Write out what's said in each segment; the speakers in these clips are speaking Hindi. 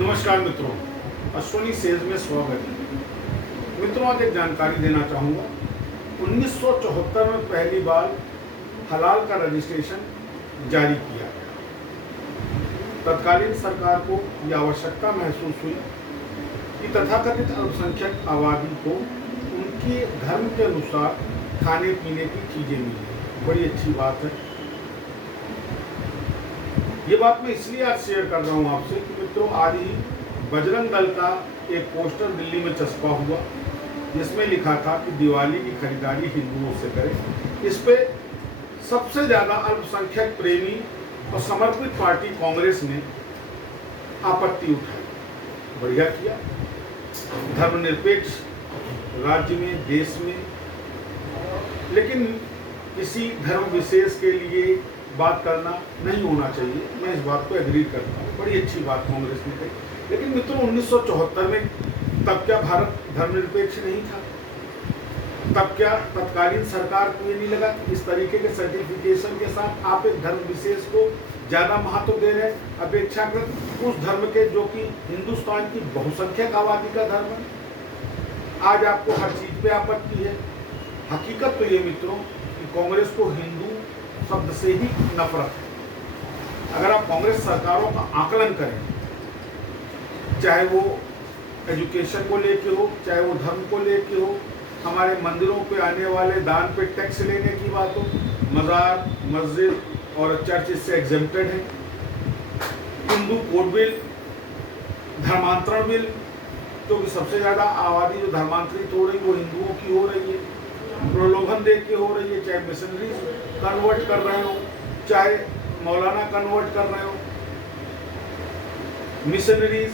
नमस्कार मित्रों, अश्विनी सेल्स में स्वागत है। मित्रों, आज एक जानकारी देना चाहूँगा। 1974 में पहली बार हलाल का रजिस्ट्रेशन जारी किया गया। तत्कालीन सरकार को यह आवश्यकता महसूस हुई कि तथाकथित अल्पसंख्यक आबादी को उनके धर्म के अनुसार खाने पीने की चीज़ें मिली। बड़ी अच्छी बात है। ये बात मैं इसलिए आज शेयर कर रहा हूँ आपसे कि मित्रों, आज ही बजरंग दल का एक पोस्टर दिल्ली में चस्पा हुआ जिसमें लिखा था कि दिवाली की खरीदारी हिंदुओं से करें। इस पे सबसे ज़्यादा अल्पसंख्यक प्रेमी और समर्पित पार्टी कांग्रेस ने आपत्ति उठाई। बढ़िया किया। धर्मनिरपेक्ष राज्य में, देश में, लेकिन किसी धर्म विशेष के लिए बात करना नहीं होना चाहिए। मैं इस बात को एग्री करता हूँ। बड़ी अच्छी बात कांग्रेस ने कही। लेकिन मित्रों, 1974 में तब क्या भारत धर्मनिरपेक्ष नहीं था? तब क्या तत्कालीन सरकार को ये नहीं लगा कि इस तरीके के सर्टिफिकेशन के साथ आप एक धर्म विशेष को ज़्यादा महत्व दे रहे हैं अपेक्षाकृत उस धर्म के जो कि हिंदुस्तान की बहुसंख्यक आबादी का धर्म है? आज आपको हर चीज़ पे आपत्ति है। हकीकत तो ये मित्रों कि कांग्रेस को हिंदू शब्द से ही नफरत है। अगर आप कांग्रेस सरकारों का आकलन करें, चाहे वो एजुकेशन को लेके हो, चाहे वो धर्म को लेके हो, हमारे मंदिरों पे आने वाले दान पे टैक्स लेने की बात हो, मज़ार, मस्जिद और चर्च इससे एग्जेम्प्टेड है। हिंदू कोड बिल, धर्मांतरण बिल, क्योंकि सबसे ज़्यादा आबादी जो धर्मांतरित हो रही है वो हिंदुओं की हो रही है। प्रलोभन दे के हो रही है, चाहे मिशनरीज कन्वर्ट कर रहे हो, चाहे मौलाना कन्वर्ट कर रहे हो। मिशनरीज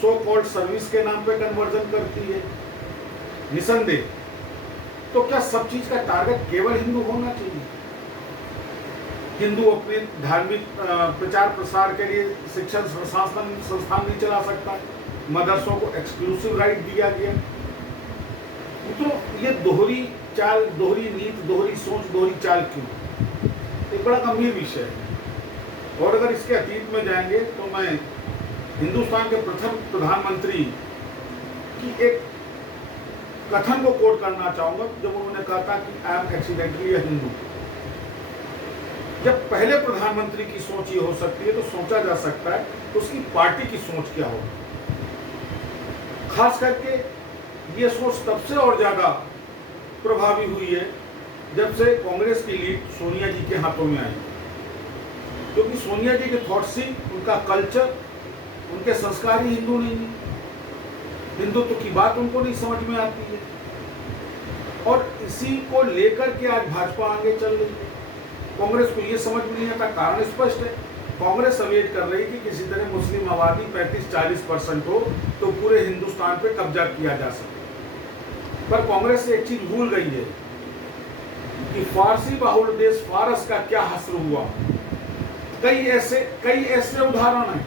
सो कॉल्ड सर्विस के नाम पे कन्वर्जन करती है, निसंदेह। तो क्या सब चीज का टारगेट केवल हिंदू होना चाहिए? हिंदू अपने धार्मिक प्रचार प्रसार के लिए शिक्षण संस्थान नहीं चला सकता? मदरसों को एक्सक्लूसिव राइट दिया गया। तो ये दोहरी चाल, दोहरी नीति, दोहरी सोच, दोहरी चाल क्यों? एक बड़ा गंभीर विषय है। और अगर इसके अतीत में जाएंगे तो मैं हिंदुस्तान के प्रथम प्रधानमंत्री की एक कथन को कोट करना चाहूंगा जब उन्होंने कहा था कि आई एम एक्सीडेंटली अ हिंदू। जब पहले प्रधानमंत्री की सोच ये हो सकती है तो सोचा जा सकता है तो उसकी पार्टी की सोच क्या होगी। खास करके ये सोच तब से और ज्यादा प्रभावी हुई है जब से कांग्रेस की लीड सोनिया जी के हाथों में आई। क्योंकि सोनिया जी के थॉट्स ही, उनका कल्चर, उनके संस्कार ही हिंदू नहीं है। हिंदुत्व की बात उनको नहीं समझ में आती है और इसी को लेकर के आज भाजपा आगे चल रही है। कांग्रेस को ये समझ में नहीं आता। कारण स्पष्ट है। कांग्रेस अवेट कर रही कि किसी तरह मुस्लिम आबादी 35-40% हो तो पूरे हिंदुस्तान पे कब्जा किया जा सके। पर कांग्रेस एक चीज भूल गई है कि फारसी बाहुल देश फारस का क्या हश्र हुआ। कई ऐसे उदाहरण हैं।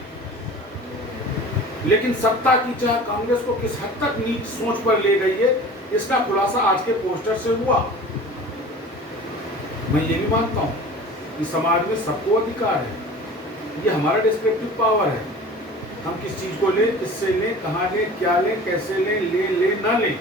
लेकिन सत्ता की चाह कांग्रेस को किस हद तक नीच सोच पर ले गई है, इसका खुलासा आज के पोस्टर से हुआ। मैं ये भी मानता हूं कि समाज में सबको अधिकार है। ये हमारा डिस्क्रिप्टिव पावर है। हम किस चीज को लें, किससे लें, कहां लें, क्या लें, कैसे लें, ना लें।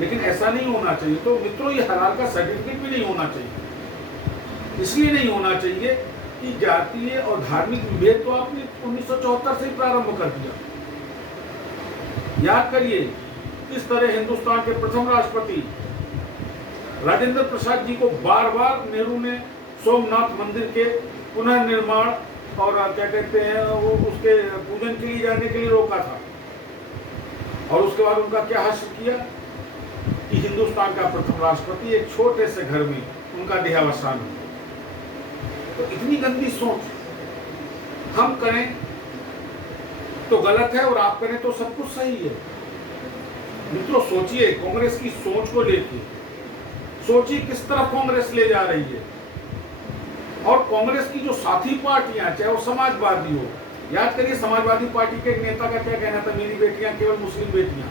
लेकिन ऐसा नहीं होना चाहिए। तो मित्रों, ये हलाल का सर्टिफिकेट भी नहीं होना चाहिए। इसलिए नहीं होना चाहिए कि जातीय और धार्मिक विभेद तो आपने 1974 से ही प्रारंभ कर दिया। याद करिए किस तरह हिंदुस्तान के प्रथम राष्ट्रपति राजेंद्र प्रसाद जी को बार बार नेहरू ने सोमनाथ मंदिर के पुनर्निर्माण और क्या कहते हैं वो उसके पूजन के लिए जाने के लिए रोका था। और उसके बाद उनका क्या हासिल किया कि हिंदुस्तान का प्रथम राष्ट्रपति एक छोटे से घर में उनका देहावसान हुआ। तो इतनी गंदी सोच हम करें तो गलत है और आप करें तो सब कुछ सही है। मित्रों, सोचिए कांग्रेस की सोच को लेके, सोचिए किस तरफ कांग्रेस ले जा रही है। और कांग्रेस की जो साथी पार्टियां, चाहे वो समाजवादी हो, याद करिए समाजवादी पार्टी के एक नेता का क्या कहना था, मेरी बेटियां केवल मुस्लिम बेटियां।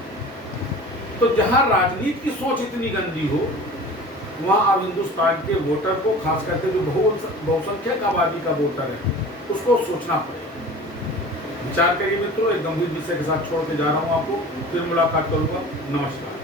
तो जहां राजनीति की सोच इतनी गंदी हो, वहां अब हिंदुस्तान के वोटर को, खास करके जो बहुसंख्यक आबादी का वोटर है, उसको सोचना पड़ेगा। विचार करिए मित्रों। एक गंभीर विषय के साथ छोड़ के जा रहा हूँ आपको, फिर मुलाकात करूँगा। नमस्कार।